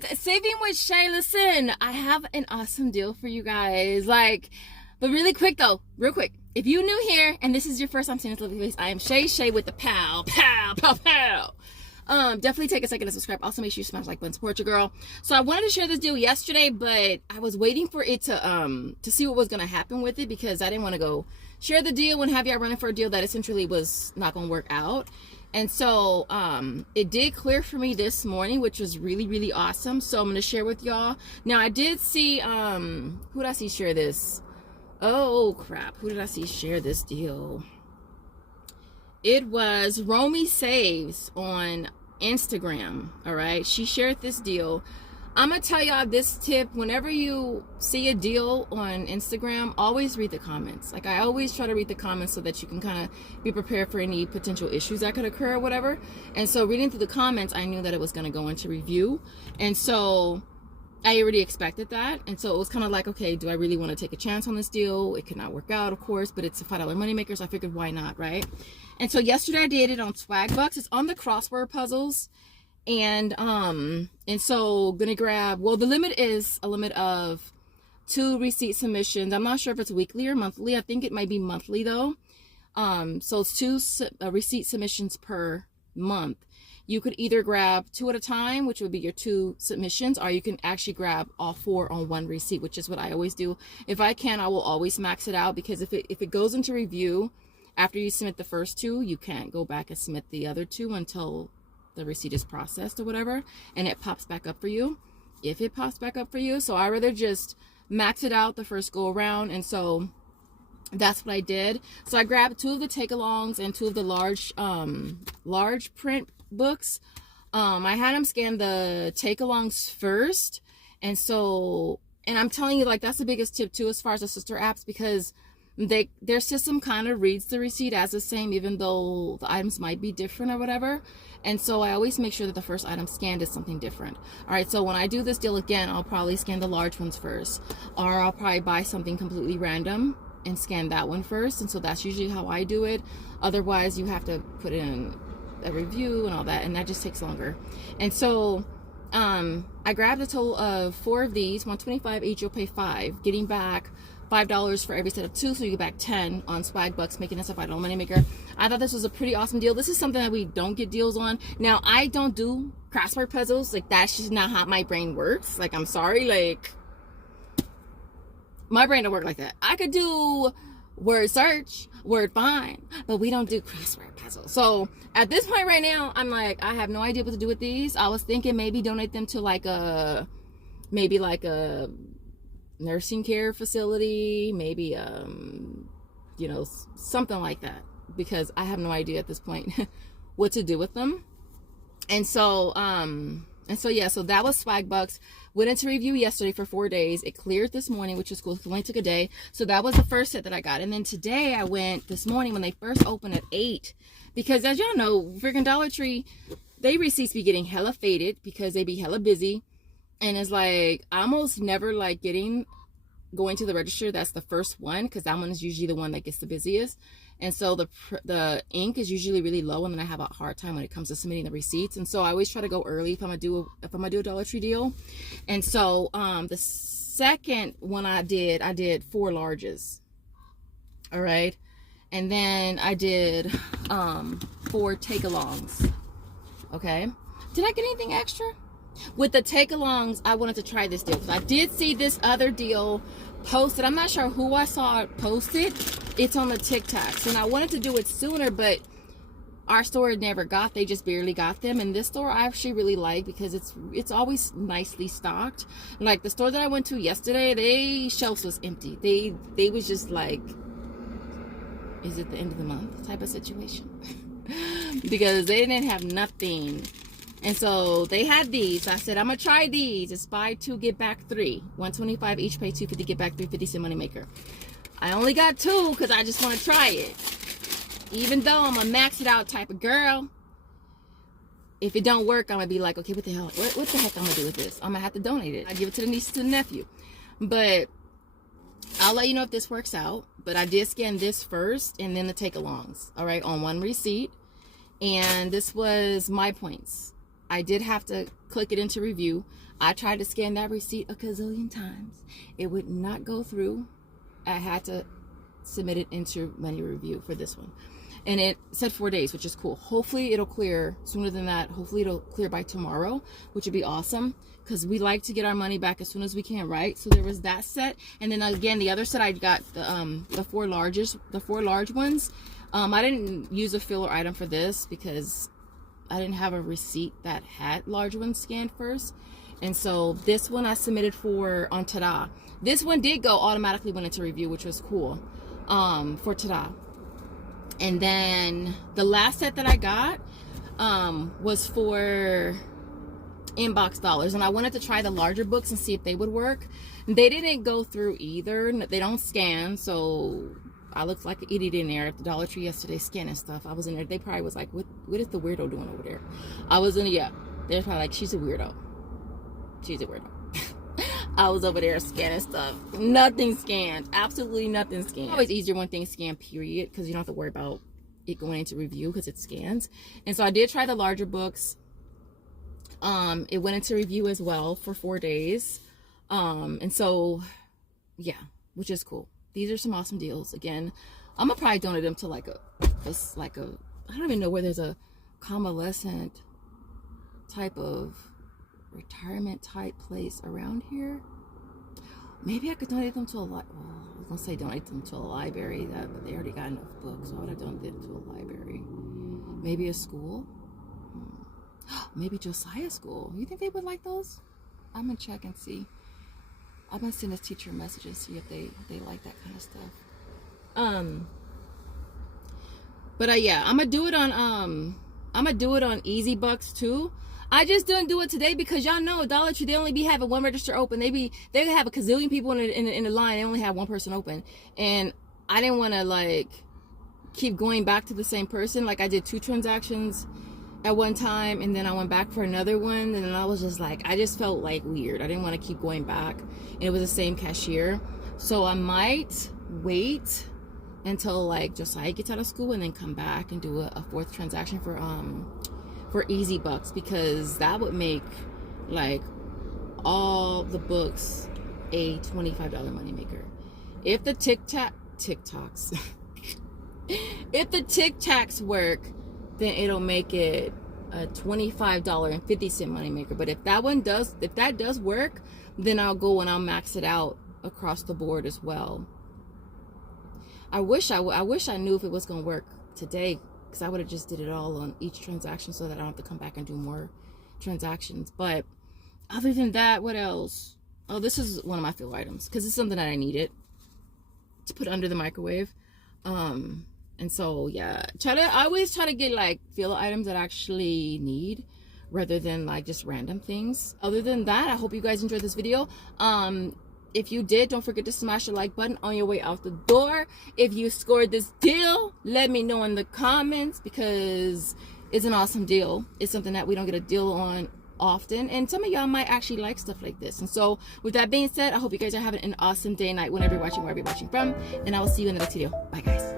guys, Saving with Shay. Listen, I have an awesome deal for you guys. But really quick though, real quick. If you're new here and this is your first time seeing this lovely face, I am Shay with the pow. Definitely take a second to subscribe. Also, make sure you smash like button, support your girl. So I wanted to share this deal yesterday, but I was waiting for it to see what was gonna happen with it because I didn't want to go share the deal and have y'all running for a deal that essentially was not gonna work out. And so it did clear for me this morning, which was really, really awesome. So I'm gonna share with y'all. Now I did see who did I see share this? Oh crap, who did I see share this deal? It was Romy Saves on Instagram. All right, she shared this deal. I'm gonna tell y'all this tip: whenever you see a deal on Instagram, always read the comments. Like, I always try to read the comments so that you can kind of be prepared for any potential issues that could occur or whatever. And so reading through the comments, I knew that it was going to go into review, and so I already expected that. And so it was kind of like, okay, do I really want to take a chance on this deal? It could not work out, of course, but it's a $5 moneymaker, so I figured why not, right? And so yesterday I did it on Swagbucks. It's on the crossword puzzles. And so gonna grab, well, the limit is a limit of 2 receipt submissions. I'm not sure if it's weekly or monthly. I think it might be monthly though. So it's 2 receipt submissions per month. You could either grab 2 at a time, which would be your 2 submissions, or you can actually grab all 4 on 1 receipt, which is what I always do. If I can, I will always max it out, because if it goes into review after you submit the first 2, you can't go back and submit the other 2 until the receipt is processed or whatever, and it pops back up for you, if it pops back up for you. So I rather just max it out the first go around, and so that's what I did. So I grabbed 2 of the take-alongs and 2 of the large print books. I had them scan the take-alongs first, and I'm telling you, like, that's the biggest tip too as far as the sister apps, because their system kind of reads the receipt as the same, even though the items might be different or whatever. And so I always make sure that the first item scanned is something different. All right, so when I do this deal again, I'll probably scan the large ones first, or I'll probably buy something completely random and scan that one first. And so that's usually how I do it. Otherwise, you have to put in a review and all that, and that just takes longer. And so I grabbed a total of 4 of these, $125 each. You'll pay $5, getting back $5 for every set of 2, so you get back 10 on Swagbucks, making this a $5 moneymaker. I thought this was a pretty awesome deal. This is something that we don't get deals on. Now, I don't do crossword puzzles. Like, that's just not how my brain works. Like, I'm sorry, like, my brain don't work like that. I could do word search, word find, but we don't do crossword puzzles. So at this point right now, I'm like, I have no idea what to do with these. I was thinking maybe donate them to like a nursing care facility, maybe something like that, because I have no idea at this point what to do with them. And so yeah, so that was Swagbucks. Went into review yesterday for 4 days. It cleared this morning, which was cool. It only took a day. So that was the first set that I got. And then today I went this morning when they first opened at 8, because as y'all know, freaking Dollar Tree, they receipts be getting hella faded because they be hella busy. And it's like, I almost never like going to the register. That's the first one, because that one is usually the one that gets the busiest. And so the ink is usually really low, and then I have a hard time when it comes to submitting the receipts. And so I always try to go early if I'm gonna do a Dollar Tree deal. And so the second one I did 4 larges. All right, and then I did 4 take-alongs. Okay, did I get anything extra? With the take-alongs, I wanted to try this deal because I did see this other deal posted. I'm not sure who I saw it posted. It's on the TikToks, and I wanted to do it sooner, but our store never got. They just barely got them. And this store I actually really like because it's always nicely stocked. Like the store that I went to yesterday, they shelves was empty. They was just like, is it the end of the month type of situation? Because they didn't have nothing. And so they had these. I said, I'm gonna try these. It's buy 2, get back 3. $125 each, pay $250, get back $350, cent moneymaker. I only got 2 because I just want to try it. Even though I'm a max it out type of girl, if it don't work, I'm gonna be like, okay, what the hell? What the heck I'm gonna do with this? I'm gonna have to donate it. I give it to the niece, to the nephew. But I'll let you know if this works out. But I did scan this first and then the take-alongs. All right, on 1 receipt. And this was my points. I did have to click it into review. I tried to scan that receipt a gazillion times. It would not go through. I had to submit it into money review for this one. And it said 4 days, which is cool. Hopefully it'll clear sooner than that. Hopefully it'll clear by tomorrow, which would be awesome, because we like to get our money back as soon as we can, right? So there was that set. And then again, the other set, I got the four large ones. I didn't use a filler item for this because I didn't have a receipt that had large ones scanned first. And so this one I submitted for on Tada. This one did go automatically, went into review, which was cool, for Tada. And then the last set that I got was for inbox dollars, and I wanted to try the larger books and see if they would work. They didn't go through either. They don't scan, so I looked like an idiot in there at the Dollar Tree yesterday scanning stuff. I was in there. They probably was like, what is the weirdo doing over there? I was in, yeah, they're probably like, she's a weirdo. She's a weirdo. I was over there scanning stuff. Nothing scanned. Absolutely nothing scanned. It's always easier when things scan, period, because you don't have to worry about it going into review because it scans. And so I did try the larger books. It went into review as well for 4 days. And so, yeah, which is cool. These are some awesome deals. Again, I'm gonna probably donate them to like a I don't even know where there's a convalescent type of retirement type place around here. Maybe I could donate them to a I was gonna say donate them to a library, but they already got enough books, so I would have donated them to a library. Maybe a school. Maybe Josiah School. You think they would like those? I'm gonna check and see. I'm gonna send this teacher a message and see if they like that kind of stuff. But yeah, I'm gonna do it on Easy Bucks too. I just didn't do it today because y'all know Dollar Tree, they only be having one register open. They have a gazillion people in the line. They only have one person open, and I didn't want to like keep going back to the same person. Like I did 2 transactions at one time, and then I went back for another one, and then I was just like, I just felt like weird. I didn't want to keep going back, and it was the same cashier. So I might wait until like Josiah gets out of school and then come back and do a 4th transaction for Easy Bucks, because that would make like all the books a $25 moneymaker. If the TikToks if the Tic-Tacs work, then it'll make it a $25.50 moneymaker. But if that does work, then I'll go and I'll max it out across the board as well. I wish I knew if it was gonna work today, because I would have just did it all on each transaction so that I don't have to come back and do more transactions. But other than that, what else? Oh, this is one of my filler items because it's something that I needed to put under the microwave. And so yeah, I always try to get like filler items that I actually need rather than like just random things. Other than that, I hope you guys enjoyed this video. If you did, don't forget to smash the like button on your way out the door. If you scored this deal, let me know in the comments, because it's an awesome deal. It's something that we don't get a deal on often, and some of y'all might actually like stuff like this. And so with that being said, I hope you guys are having an awesome day and night whenever you're watching, wherever you're watching from, and I will see you in the next video. Bye guys.